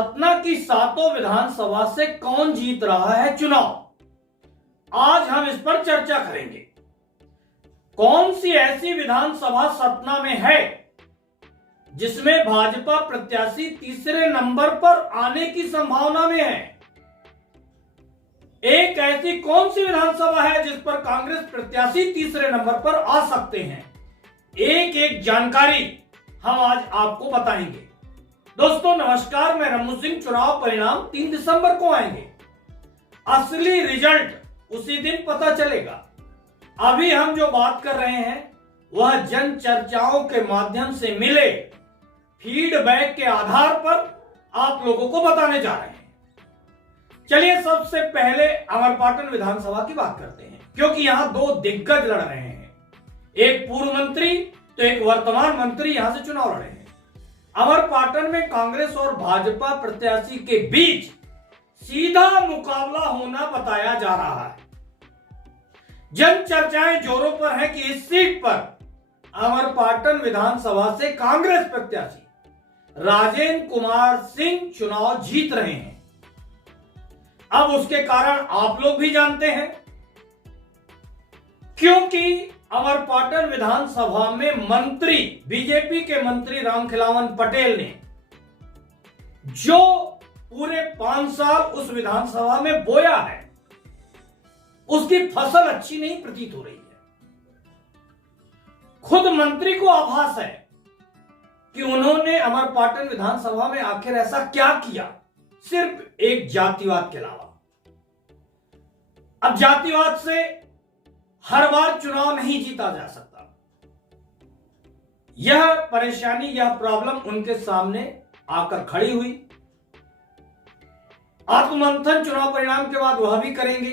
सतना की सातों विधानसभा से कौन जीत रहा है चुनाव, आज हम इस पर चर्चा करेंगे। कौन सी ऐसी विधानसभा सतना में है जिसमें भाजपा प्रत्याशी तीसरे नंबर पर आने की संभावना में है। एक ऐसी कौन सी विधानसभा है जिस पर कांग्रेस प्रत्याशी तीसरे नंबर पर आ सकते हैं, एक एक जानकारी हम आज आपको बताएंगे। दोस्तों नमस्कार, मैं रमू सिंह। चुनाव परिणाम 3 दिसंबर को आएंगे। असली रिजल्ट उसी दिन पता चलेगा। अभी हम जो बात कर रहे हैं वह जन चर्चाओं के माध्यम से मिले फीडबैक के आधार पर आप लोगों को बताने जा रहे हैं। चलिए सबसे पहले अमरपाटन विधानसभा की बात करते हैं, क्योंकि यहां दो दिग्गज लड़ रहे हैं। एक पूर्व मंत्री तो एक वर्तमान मंत्री यहां से चुनाव लड़े हैं। अमरपाटन में कांग्रेस और भाजपा प्रत्याशी के बीच सीधा मुकाबला होना बताया जा रहा है। जन चर्चाएं जोरों पर है कि इस सीट पर अमरपाटन विधानसभा से कांग्रेस प्रत्याशी राजेंद्र कुमार सिंह चुनाव जीत रहे हैं। अब उसके कारण आप लोग भी जानते हैं, क्योंकि अमरपाटन विधानसभा में मंत्री, बीजेपी के मंत्री रामखिलावन पटेल ने जो पूरे 5 साल उस विधानसभा में बोया है, उसकी फसल अच्छी नहीं प्रतीत हो रही है। खुद मंत्री को आभास है कि उन्होंने अमरपाटन विधानसभा में आखिर ऐसा क्या किया, सिर्फ एक जातिवाद के अलावा। अब जातिवाद से हर बार चुनाव नहीं जीता जा सकता। यह परेशानी, यह प्रॉब्लम उनके सामने आकर खड़ी हुई। आत्ममंथन चुनाव परिणाम के बाद वह भी करेंगे।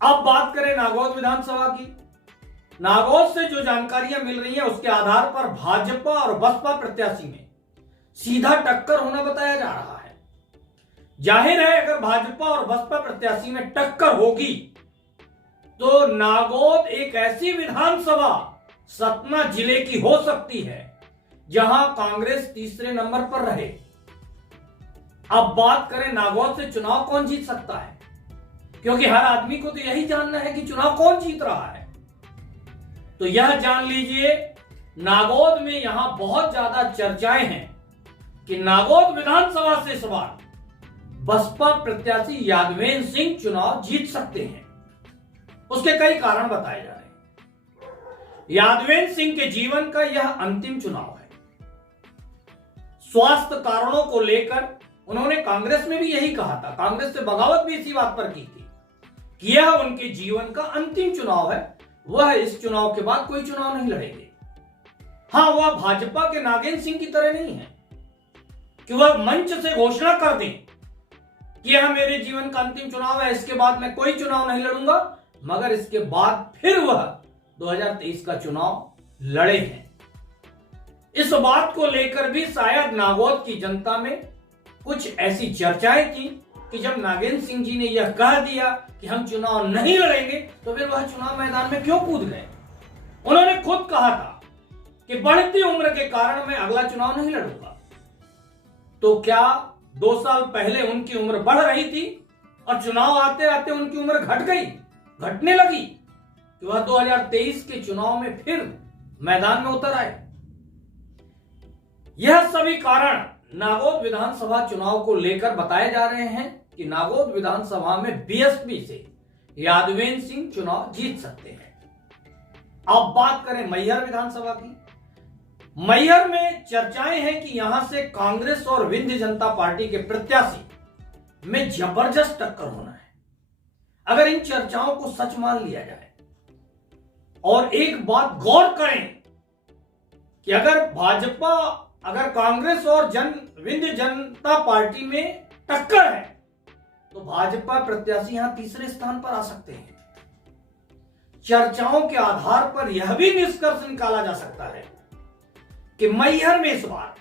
अब बात करें नागौद विधानसभा की। नागौद से जो जानकारियां मिल रही हैं उसके आधार पर भाजपा और बसपा प्रत्याशी में सीधा टक्कर होना बताया जा रहा है। जाहिर है अगर भाजपा और बसपा प्रत्याशी में टक्कर होगी तो नागौद एक ऐसी विधानसभा सतना जिले की हो सकती है जहां कांग्रेस तीसरे नंबर पर रहे। अब बात करें नागौद से चुनाव कौन जीत सकता है, क्योंकि हर आदमी को तो यही जानना है कि चुनाव कौन जीत रहा है। तो यह जान लीजिए, नागौद में यहां बहुत ज्यादा चर्चाएं हैं कि नागौद विधानसभा से इस बार बसपा प्रत्याशी यादवेंद्र सिंह चुनाव जीत सकते हैं। उसके कई कारण बताए जा रहे हैं। यादवेंद्र सिंह के जीवन का यह अंतिम चुनाव है। स्वास्थ्य कारणों को लेकर उन्होंने कांग्रेस में भी यही कहा था, कांग्रेस से बगावत भी इसी बात पर की थी कि यह उनके जीवन का अंतिम चुनाव है। वह इस चुनाव के बाद कोई चुनाव नहीं लड़ेंगे। हां, वह भाजपा के नागेंद्र सिंह की तरह नहीं है कि वह मंच से घोषणा कर दें कि यह मेरे जीवन का अंतिम चुनाव है, इसके बाद मैं कोई चुनाव नहीं लड़ूंगा, मगर इसके बाद फिर वह 2023 का चुनाव लड़े हैं। इस बात को लेकर भी शायद नागौद की जनता में कुछ ऐसी चर्चाएं थी कि जब नागेंद्र सिंह जी ने यह कह दिया कि हम चुनाव नहीं लड़ेंगे तो फिर वह चुनाव मैदान में क्यों कूद गए। उन्होंने खुद कहा था कि बढ़ती उम्र के कारण मैं अगला चुनाव नहीं लड़ूंगा। तो क्या 2 साल पहले उनकी उम्र बढ़ रही थी और चुनाव आते आते उनकी उम्र घटने लगी कि वह 2023 के चुनाव में फिर मैदान में उतर आए। यह सभी कारण नागौद विधानसभा चुनाव को लेकर बताए जा रहे हैं कि नागौद विधानसभा में बीएसपी से यादवेंद्र सिंह चुनाव जीत सकते हैं। अब बात करें मैहर विधानसभा की। मैहर में चर्चाएं हैं कि यहां से कांग्रेस और विंध्य जनता पार्टी के प्रत्याशी में जबरदस्त टक्कर होना है। अगर इन चर्चाओं को सच मान लिया जाए और एक बात गौर करें कि अगर कांग्रेस और विंध्य जनता पार्टी में टक्कर है तो भाजपा प्रत्याशी यहां तीसरे स्थान पर आ सकते हैं। चर्चाओं के आधार पर यह भी निष्कर्ष निकाला जा सकता है कि मैहर में इस बार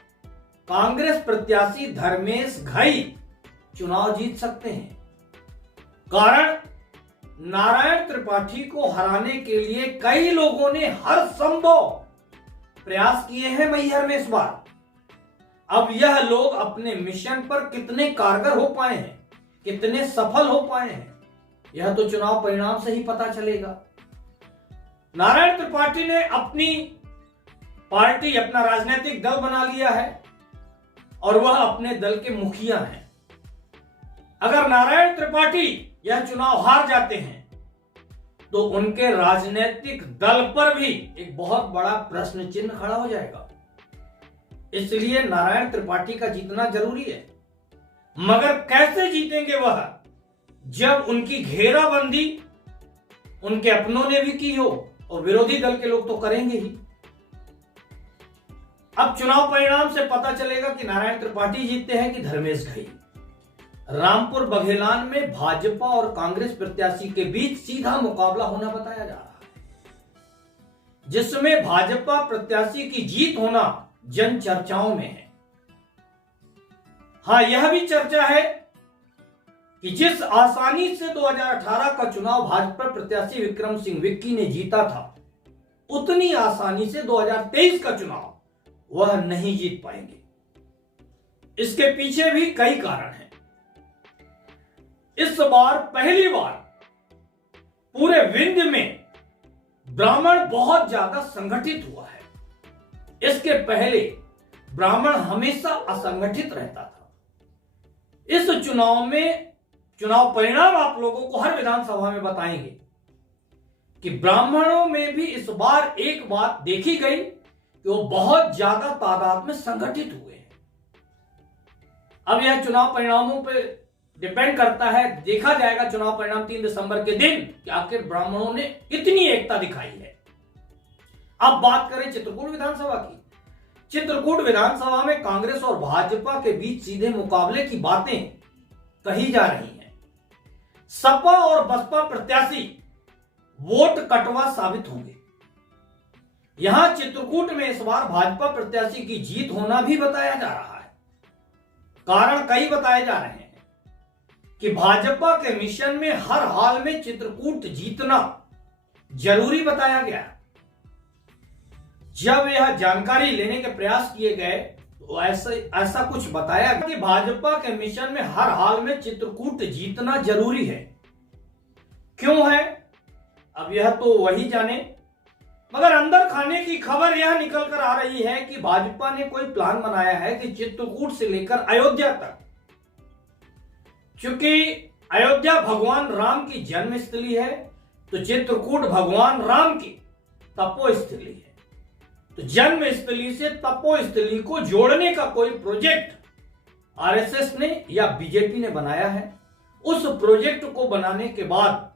कांग्रेस प्रत्याशी धर्मेश घई चुनाव जीत सकते हैं। कारण नारायण त्रिपाठी को हराने के लिए कई लोगों ने हर संभव प्रयास किए हैं मैहर में इस बार। अब यह लोग अपने मिशन पर कितने कारगर हो पाए हैं, कितने सफल हो पाए हैं, यह तो चुनाव परिणाम से ही पता चलेगा। नारायण त्रिपाठी ने अपनी पार्टी, अपना राजनीतिक दल बना लिया है और वह अपने दल के मुखिया हैं। अगर नारायण त्रिपाठी यह चुनाव हार जाते हैं तो उनके राजनीतिक दल पर भी एक बहुत बड़ा प्रश्न चिन्ह खड़ा हो जाएगा। इसलिए नारायण त्रिपाठी का जीतना जरूरी है। मगर कैसे जीतेंगे वह, जब उनकी घेराबंदी उनके अपनों ने भी की हो और विरोधी दल के लोग तो करेंगे ही। अब चुनाव परिणाम से पता चलेगा कि नारायण त्रिपाठी जीतते हैं कि धर्मेश घई। रामपुर बघेलान में भाजपा और कांग्रेस प्रत्याशी के बीच सीधा मुकाबला होना बताया जा रहा है, जिसमें भाजपा प्रत्याशी की जीत होना जन चर्चाओं में है। हां, यह भी चर्चा है कि जिस आसानी से 2018 का चुनाव भाजपा प्रत्याशी विक्रम सिंह विक्की ने जीता था, उतनी आसानी से 2023 का चुनाव वह नहीं जीत पाएंगे। इसके पीछे भी कई कारण हैं। इस बार पहली बार पूरे विंध्य में ब्राह्मण बहुत ज्यादा संगठित हुआ है। इसके पहले ब्राह्मण हमेशा असंगठित रहता था। इस चुनाव में चुनाव परिणाम आप लोगों को हर विधानसभा में बताएंगे कि ब्राह्मणों में भी इस बार एक बात देखी गई कि वो बहुत ज्यादा तादाद में संगठित हुए हैं। अब यह चुनाव परिणामों पर डिपेंड करता है, देखा जाएगा चुनाव परिणाम 3 दिसंबर के दिन कि आखिर ब्राह्मणों ने इतनी एकता दिखाई है। अब बात करें चित्रकूट विधानसभा की। चित्रकूट विधानसभा में कांग्रेस और भाजपा के बीच सीधे मुकाबले की बातें कही जा रही हैं। सपा और बसपा प्रत्याशी वोट कटवा साबित होंगे। यहां चित्रकूट में इस बार भाजपा प्रत्याशी की जीत होना भी बताया जा रहा है। कारण कई बताए जा रहे हैं कि भाजपा के मिशन में हर हाल में चित्रकूट जीतना जरूरी बताया गया। जब यह जानकारी लेने के प्रयास किए गए तो ऐसा कुछ बताया गया कि भाजपा के मिशन में हर हाल में चित्रकूट जीतना जरूरी है। क्यों है, अब यह तो वही जाने। मगर अंदर खाने की खबर यह निकल कर आ रही है कि भाजपा ने कोई प्लान बनाया है कि चित्रकूट से लेकर अयोध्या तक, क्योंकि अयोध्या भगवान राम की जन्मस्थली है, तो चित्रकूट भगवान राम की तपोस्थली है। तो जन्मस्थली से तपोस्थली को जोड़ने का कोई प्रोजेक्ट आरएसएस ने या बीजेपी ने बनाया है। उस प्रोजेक्ट को बनाने के बाद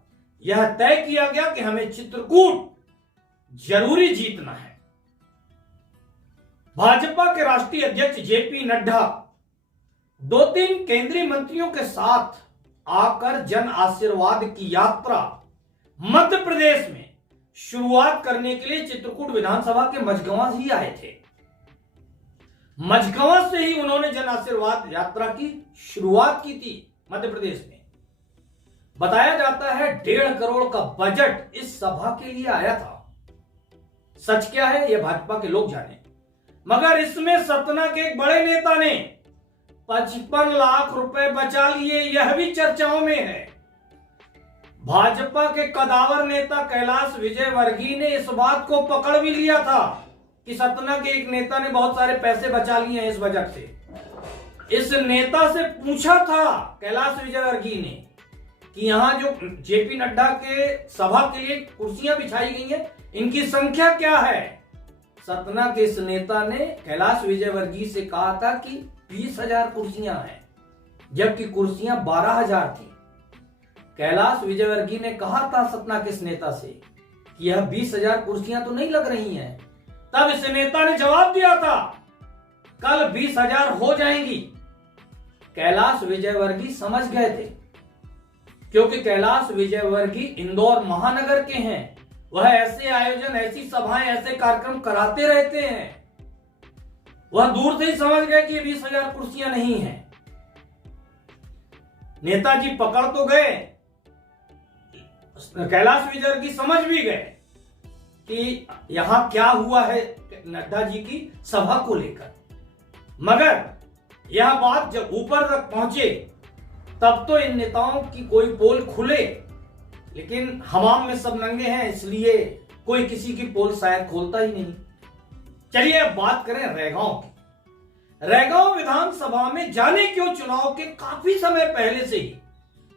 यह तय किया गया कि हमें चित्रकूट जरूरी जीतना है। भाजपा के राष्ट्रीय अध्यक्ष जेपी नड्डा 2-3 केंद्रीय मंत्रियों के साथ आकर जन आशीर्वाद की यात्रा मध्य प्रदेश में शुरुआत करने के लिए चित्रकूट विधानसभा के मझगवां ही आए थे। मझगवां से ही उन्होंने जन आशीर्वाद यात्रा की शुरुआत की थी मध्य प्रदेश में। बताया जाता है 1.5 करोड़ का बजट इस सभा के लिए आया था। सच क्या है यह भाजपा के लोग जाने। मगर इसमें सतना के एक बड़े नेता ने 55 लाख रुपए बचा लिए, यह भी चर्चाओं में है। भाजपा के कदावर नेता कैलाश विजयवर्गीय ने इस बात को पकड़ भी लिया था कि सतना के एक नेता ने बहुत सारे पैसे बचा लिए हैं इस बजट से। इस नेता से पूछा था कैलाश विजयवर्गीय ने कि यहां जो जेपी नड्डा के सभा के लिए कुर्सियां बिछाई गई हैं, इनकी संख्या क्या है। सतना के इस नेता ने कैलाश विजयवर्गीय से कहा था कि 20,000 कुर्सियां हैं, जबकि कुर्सियां 12,000 थी। कैलाश विजयवर्गीय ने कहा था सतना के इस नेता से कि यह 20,000 कुर्सियां तो नहीं लग रही हैं। तब इस नेता ने जवाब दिया था कल 20,000 हो जाएंगी। कैलाश विजयवर्गीय समझ गए थे, क्योंकि कैलाश विजयवर्गीय इंदौर महानगर के हैं। वह ऐसे आयोजन, ऐसी सभाएं, ऐसे कार्यक्रम कराते रहते हैं। वह दूर से ही समझ गए कि 20,000 कुर्सियां नहीं हैं। नेताजी पकड़ तो गए, कैलाश विजयवर्गीय समझ भी गए कि यहां क्या हुआ है नड्डा जी की सभा को लेकर। मगर यह बात जब ऊपर तक पहुंचे तब तो इन नेताओं की कोई पोल खुले, लेकिन हमाम में सब नंगे हैं, इसलिए कोई किसी की पोल शायद खोलता ही नहीं। चलिए अब बात करें रैगांव की। रैगांव विधानसभा में जाने क्यों चुनाव के काफी समय पहले से ही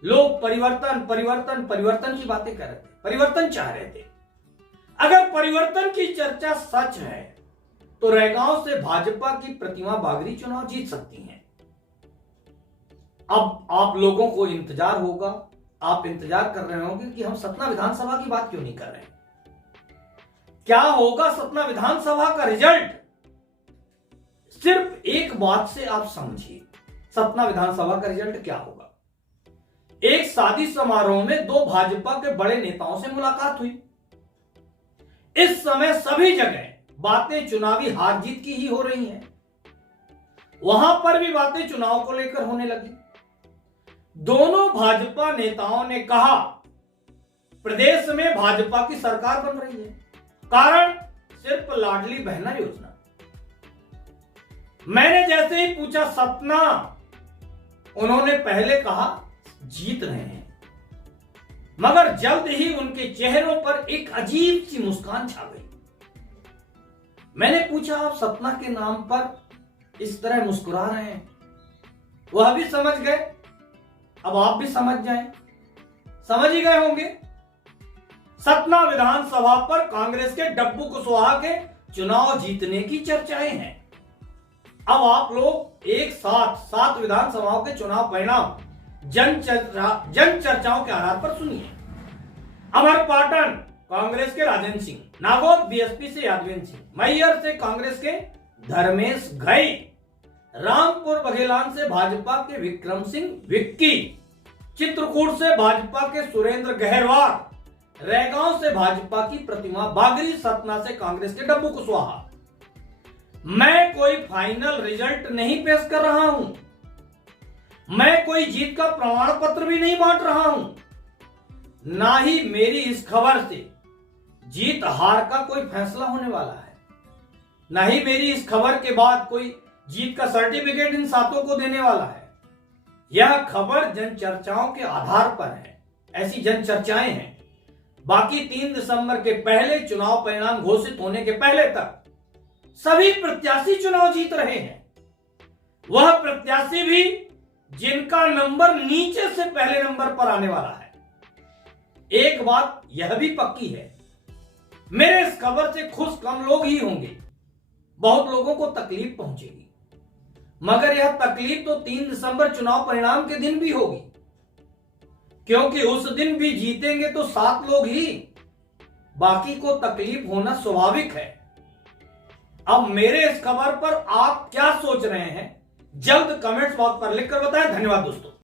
लोग परिवर्तन परिवर्तन परिवर्तन की बातें कर रहे थे, परिवर्तन चाह रहे थे। अगर परिवर्तन की चर्चा सच है तो रैगांव से भाजपा की प्रतिमा बागरी चुनाव जीत सकती हैं। अब आप लोगों को इंतजार होगा, आप इंतजार कर रहे होंगे कि हम सतना विधानसभा की बात क्यों नहीं कर रहे हैं। क्या होगा सतना विधानसभा का रिजल्ट, सिर्फ एक बात से आप समझिए सतना विधानसभा का रिजल्ट क्या होगा। एक शादी समारोह में दो भाजपा के बड़े नेताओं से मुलाकात हुई। इस समय सभी जगह बातें चुनावी हार जीत की ही हो रही हैं। वहां पर भी बातें चुनाव को लेकर होने लगी। दोनों भाजपा नेताओं ने कहा प्रदेश में भाजपा की सरकार बन रही है, कारण सिर्फ लाडली बहना योजना। मैंने जैसे ही पूछा सतना, उन्होंने पहले कहा जीत रहे हैं, मगर जल्द ही उनके चेहरों पर एक अजीब सी मुस्कान छा गई। मैंने पूछा आप सतना के नाम पर इस तरह मुस्कुरा रहे हैं? वह भी समझ गए, अब आप भी समझ जाएं, समझ ही गए होंगे। सतना विधानसभा पर कांग्रेस के डब्बू कुशवाहा के चुनाव जीतने की चर्चाएं हैं। अब आप लोग एक साथ 7 विधानसभाओं के चुनाव परिणाम जन चर्चाओं के आधार पर सुनिए। अमरपाटन कांग्रेस के राजेंद्र सिंह, नागौद बीएसपी से यादवेंद्र सिंह, मैहर से कांग्रेस के धर्मेश घई, रामपुर बघेलान से भाजपा के विक्रम सिंह विक्की, चित्रकूट से भाजपा के सुरेंद्र गहरवार, रैगांव से भाजपा की प्रतिमा बागरी, सतना से कांग्रेस के डब्बू कुशवाहा। मैं कोई फाइनल रिजल्ट नहीं पेश कर रहा हूं, मैं कोई जीत का प्रमाण पत्र भी नहीं बांट रहा हूं, ना ही मेरी इस खबर से जीत हार का कोई फैसला होने वाला है, ना ही मेरी इस खबर के बाद कोई जीत का सर्टिफिकेट इन सातों को देने वाला है। यह खबर जन चर्चाओं के आधार पर है, ऐसी जन चर्चाएं हैं। बाकी 3 दिसंबर के पहले चुनाव परिणाम घोषित होने के पहले तक सभी प्रत्याशी चुनाव जीत रहे हैं। वह प्रत्याशी भी जिनका नंबर नीचे से पहले नंबर पर आने वाला है। एक बात यह भी पक्की है, मेरे इस खबर से खुश कम लोग ही होंगे, बहुत लोगों को तकलीफ पहुंचेगी, मगर यह तकलीफ तो 3 दिसंबर चुनाव परिणाम के दिन भी होगी, क्योंकि उस दिन भी जीतेंगे तो 7 लोग ही, बाकी को तकलीफ होना स्वाभाविक है। अब मेरे इस खबर पर आप क्या सोच रहे हैं, जल्द कमेंट्स बॉक्स पर लिखकर बताएं। धन्यवाद दोस्तों।